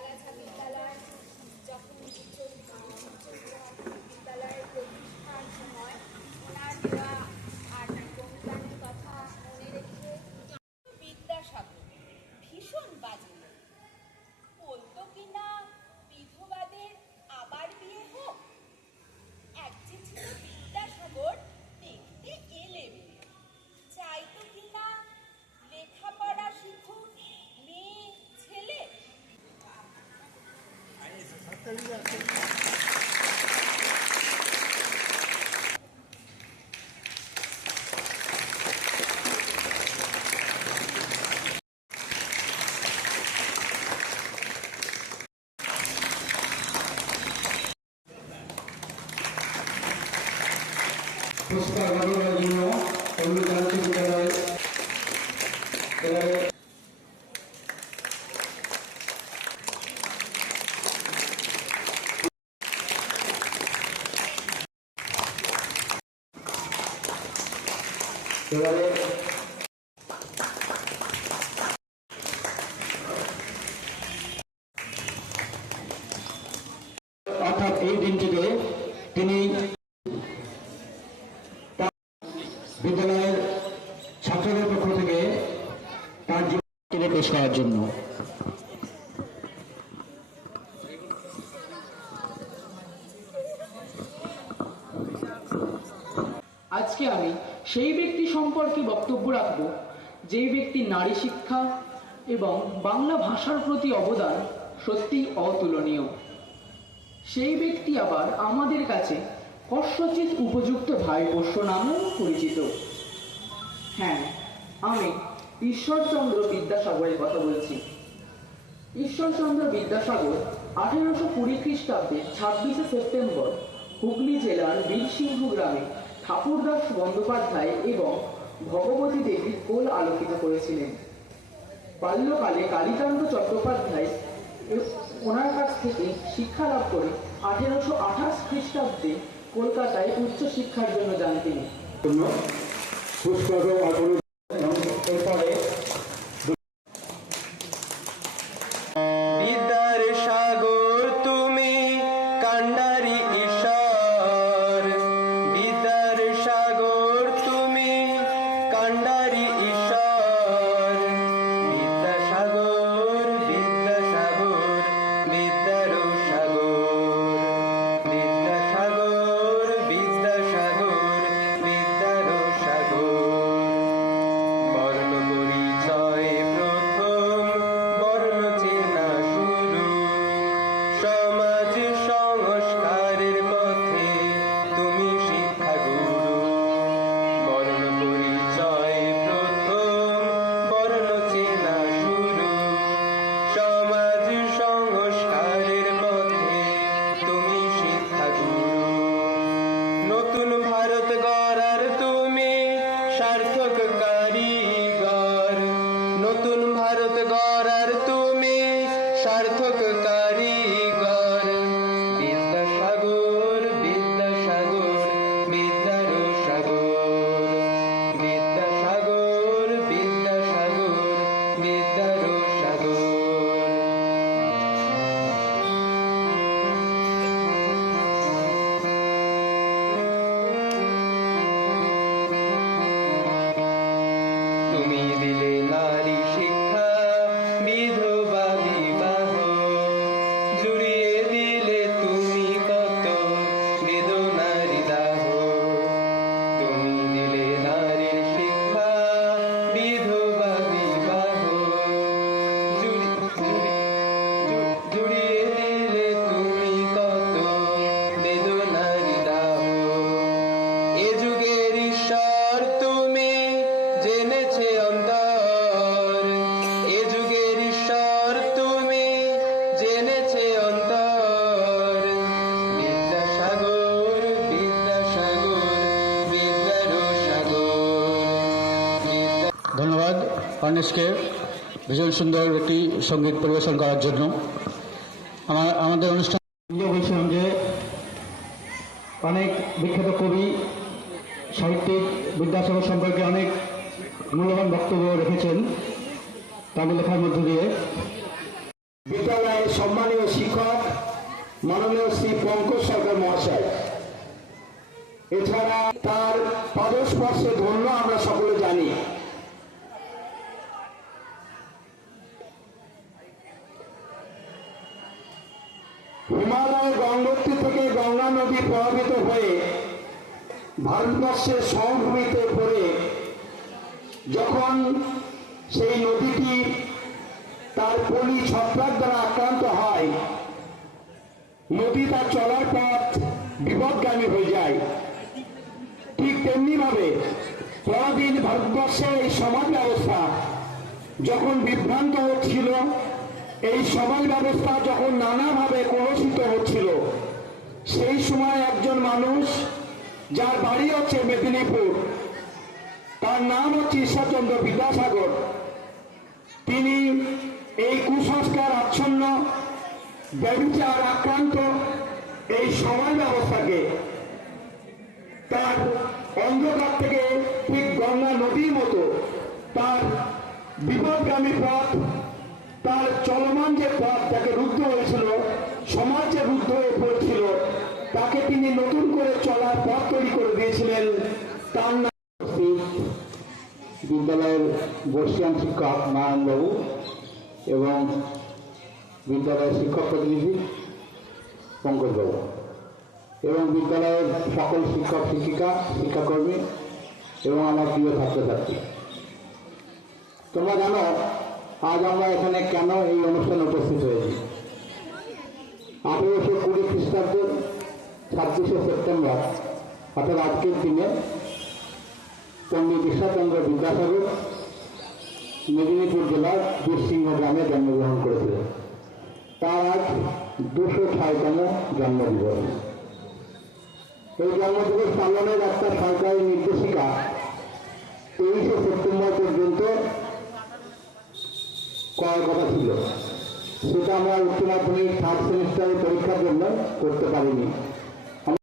Yeah, that's how पुष्प এবারে অর্থাৎ এই দিনটিতে তিনি বিদ্যালয়ের ছাত্রদের পক্ষ থেকে তার জীবনকে পেশ করার জন্য। আজকে আমি সেই সম্পর্কে বক্তব্য রাখব, যেই ব্যক্তি নারী শিক্ষা এবং বাংলা ভাষার প্রতি অবদান সত্যিই অতুলনীয়। সেই ব্যক্তি আবার আমাদের কাছে কর্ষচিত উপযুক্ত ভাই ভাইপোষ্য নামেও পরিচিত। হ্যাঁ আমি ঈশ্বরচন্দ্র বিদ্যাসাগরের কথা বলছি। ঈশ্বরচন্দ্র বিদ্যাসাগর আঠেরোশো কুড়ি খ্রিস্টাব্দে ছাব্বিশে সেপ্টেম্বর হুগলি জেলার বীরসিংহ গ্রামে ঠাকুরদাস বন্দ্যোপাধ্যায় এবং ভগবতী দেবীর কোল আলোকিত করেছিলেন। বাল্যকালে কালীকান্ত চট্টোপাধ্যায় ওনার কাছ থেকে শিক্ষা লাভ করে আঠেরোশো আঠাশ খ্রিস্টাব্দে কলকাতায় উচ্চ শিক্ষার জন্য যান তিনি। তুমি দিলে ধন্যবাদ ভীষণ সুন্দর একটি সংগীত পরিবেশন করার জন্য। আমার, আমাদের অনুষ্ঠান বলছিলাম যে অনেক বিখ্যাত কবি, সাহিত্যিক, বিদ্যাসাগর সম্পর্কে অনেক মূল্যবান বক্তব্য রেখেছেন তাদের লেখার মধ্য দিয়ে। বিদ্যালয়ের সম্মানীয় শিক্ষক, মাননীয় শ্রী পঙ্কজ সরকার মহাশয়, এছাড়া তার পদস্পর্শে ধন্য আমরা সকলে জানি হিমালয় গঙ্গোত্রী থেকে গঙ্গা নদী প্রভাবিত হয়ে ভারতবর্ষের সমভূমিতে পড়ে, যখন সেই নদীটি তার পলি ছত্রাক দ্বারা আক্রান্ত হয়, নদী তার চলার পথ বিপদগামী হয়ে যায়। ঠিক তেমনি ভাবে পরাধীন ভারতবর্ষের এই সমাজ ব্যবস্থা যখন বিভ্রান্ত হচ্ছিল, এই সমাজ ব্যবস্থা যখন নানাভাবে কলুষিত হচ্ছিল সেই সময় একজন মানুষ যার বাড়ি হচ্ছে মেদিনীপুর, তার নাম হচ্ছে ঈশ্বরচন্দ্র বিদ্যাসাগর। তিনি এই কুসংস্কার আচ্ছন্ন ব্যবচার আক্রান্ত এই সমাজ ব্যবস্থাকে তার অন্ধকার থেকে ঠিক গঙ্গা নদীর মতো তার বিপদগামী পথ, তার চলমান যে পথ তাকে রুদ্ধ হয়েছিল, সমাজ রুদ্ধ হয়ে পড়েছিল তাকে তিনি নতুন করে চলার পথ তৈরি করে দিয়েছিলেন। তার নাম বিদ্যালয়ের বর্ষিয়ান শিক্ষক নারায়ণবাবু এবং বিদ্যালয়ের শিক্ষক প্রতিনিধি পঙ্কজবাবু এবং বিদ্যালয়ের সকল শিক্ষক, শিক্ষিকা, শিক্ষাকর্মী এবং আমার প্রিয় ছাত্রছাত্রী। তোমরা জানো, আজ আমরা এখানে কেন এই অনুষ্ঠানে উপস্থিত হয়েছি? আঠেরোশো কুড়ি খ্রিস্টাব্দের ছাব্বিশে সেপ্টেম্বর, অর্থাৎ আজকের দিনে পণ্ডিত ঈশ্বরচন্দ্র বিদ্যাসাগর মেদিনীপুর জেলার বীরসিংহ গ্রামে জন্মগ্রহণ করেছিলেন। তার আজ দুশো ছয়তম জন্মদিবস। এই জন্মদিবস পালনের একটা সরকারি নির্দেশিকা তেইশে সেপ্টেম্বর পর্যন্ত করার কথা ছিল। সেটা আমরা উচ্চ মাধ্যমিক, থার্ড সেমিস্টারের পরীক্ষার জন্য করতে পারিনি।